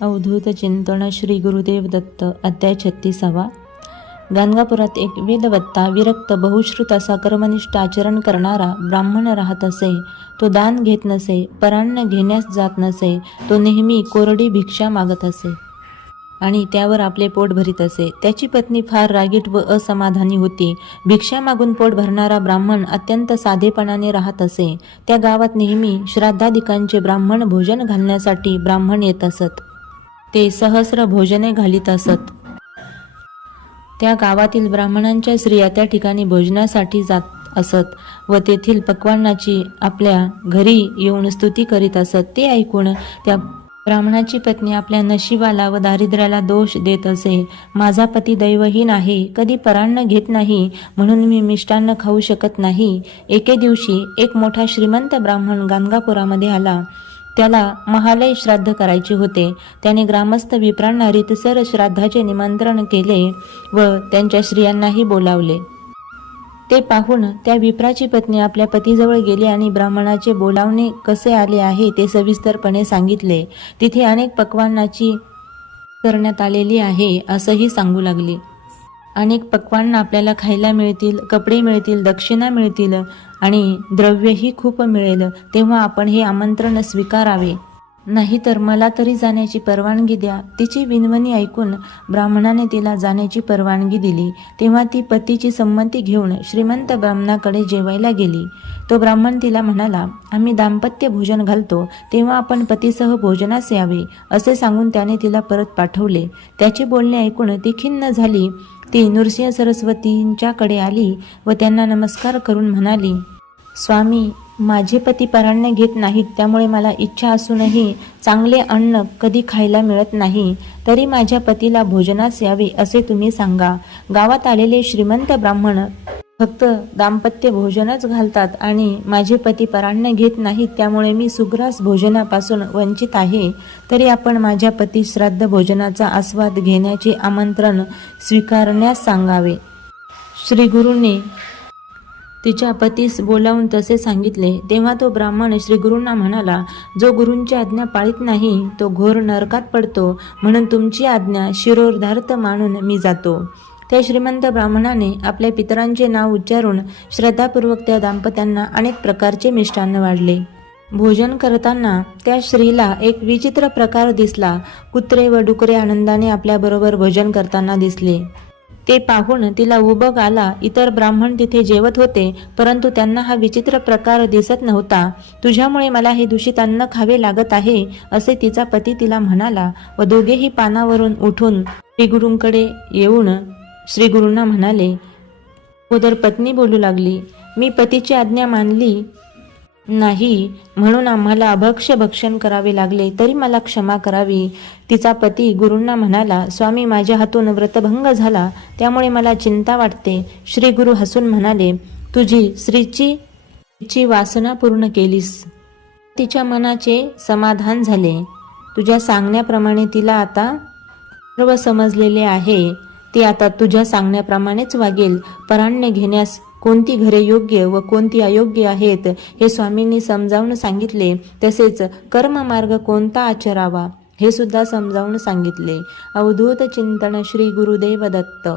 अवधूत चिंतन श्री गुरुदेव दत्त अध्याय छत्तीसावा. गाणगापुरात एक वेदवत्ता विरक्त बहुश्रुत असा कर्मनिष्ठ आचरण करणारा ब्राह्मण राहत असे. तो दान घेत नसे परान्न घेण्यास जात नसे तो नेहमी कोरडी भिक्षा मागत असे. आणि त्यावर आपले पोट भरीत असे. त्याची पत्नी फार रागीट व असमाधानी होती. भिक्षा मागून पोट भरणारा ब्राह्मण अत्यंत साधेपणाने राहत असे. त्या गावात नेहमी श्राद्धादिकांचे ब्राह्मण भोजन घालण्यासाठी ब्राह्मण येत असत. ते सहस्र भोजने घालीत असत. त्या गावातील ब्राह्मणांच्या स्त्रिया त्या ठिकाणी भोजनासाठी जात असत व तेथील पक्वांनाची आपल्या घरी येऊन स्तुती करीत असत. ते ऐकून त्या ब्राह्मणाची पत्नी आपल्या नशिबाला व दारिद्र्याला दोष देत असे माझा पती दैवहीन आहे कधी परान्न घेत नाही म्हणून मी मिष्टान्न खाऊ शकत नाही. एके दिवशी एक मोठा श्रीमंत ब्राह्मण गाणगापुरामध्ये आला. त्याला महालय श्राद्ध करायचे होते. त्याने ग्रामस्थ विप्रांना रीतसर श्राद्धाचे निमंत्रण केले व त्यांच्या स्त्रियांनाही बोलावले. ते पाहून त्या विप्राची पत्नी आपल्या पतीजवळ गेली आणि ब्राह्मणाचे बोलावणे कसे आले आहे ते सविस्तरपणे सांगितले. तिथे अनेक पक्वांनाची करण्यात आलेली आहे असंही सांगू लागली. अनेक पक्वान्न आपल्याला खायला मिळतील कपडे मिळतील दक्षिणा मिळतील आणि द्रव्यही खूप मिळेल तेव्हा आपण हे आमंत्रण स्वीकारावे. नाहीतर मला तरी जाण्याची परवानगी द्या. तिची विनवणी ऐकून ब्राह्मणाने तिला जाण्याची परवानगी दिली. तेव्हा ती पतीची संमती घेऊन श्रीमंत ब्राह्मणाकडे जेवायला गेली. तो ब्राह्मण तिला म्हणाला आम्ही दाम्पत्य भोजन घालतो. तेव्हा आपण पतीसह भोजनास यावे. असे सांगून त्याने तिला परत पाठवले. त्याचे बोलणे ऐकून ती खिन्न झाली. ती नृसिंह सरस्वतींच्याकडे आली व त्यांना नमस्कार करून म्हणाली स्वामी माझे पती पराण्य घेत नाहीत त्यामुळे मला इच्छा असूनही चांगले अन्न कधी खायला मिळत नाही. तरी माझ्या पतीला भोजनास यावे असे तुम्ही सांगा. गावात आलेले श्रीमंत ब्राह्मण फक्त दाम्पत्य भोजनच घालतात आणि माझे पती पराण्य घेत नाहीत त्यामुळे मी सुग्रास भोजनापासून वंचित आहे. तरी आपण माझ्या पती श्राद्ध भोजनाचा आस्वाद घेण्याचे आमंत्रण स्वीकारण्यास सांगावे. श्रीगुरूंनी तिच्या पतीस बोलावून तसे सांगितले. तेव्हा तो ब्राह्मण श्रीगुरूंना म्हणाला जो गुरूंची आज्ञा पाळीत नाही तो घोर नरकात पडतो. म्हणून तुमची आज्ञा शिरोधार्थ मानून मी जातो. त्या श्रीमंत ब्राह्मणाने आपल्या पितरांचे नाव उच्चारून श्रद्धापूर्वक त्या दाम्पत्यांना अनेक प्रकारचे मिष्टान्न वाढले. भोजन करताना त्या स्त्रीला एक विचित्र प्रकार दिसला. कुत्रे व डुकरे आनंदाने आपल्याबरोबर भोजन करताना दिसले. ते पाहून तिला उबग आला इतर ब्राह्मण तिथे जेवत होते परंतु त्यांना हा विचित्र प्रकार दिसत नव्हता. तुझ्यामुळे मला हे दूषित अन्न खावे लागत आहे असे तिचा पती तिला म्हणाला व दोघेही पानावरून उठून श्रीगुरूंकडे येऊन श्रीगुरूंना म्हणाले उदर पत्नी बोलू लागली. मी पतीची आज्ञा मानली नाही. म्हणून आम्हाला अभक्ष्य भक्षण करावे लागले तरी मला क्षमा करावी. तिचा पती गुरूंना म्हणाला स्वामी माझ्या हातून व्रतभंग झाला त्यामुळे मला चिंता वाटते. श्री गुरु हसून म्हणाले तुझी स्त्रीची ची वासना पूर्ण केलीस. तिच्या मनाचे समाधान झाले. तुझ्या सांगण्याप्रमाणे तिला आता सर्व समजलेले आहे. ते आता तुझ्या सांगण्याप्रमाणेच वागेल. पराण्य घेण्यास कोणती घरे योग्य व कोणती अयोग्य आहेत हे स्वामींनी समजावून सांगितले. तसेच कर्ममार्ग कोणता आचरावा हे सुद्धा समजावून सांगितले. अवधूत चिंतन श्री गुरुदेव दत्त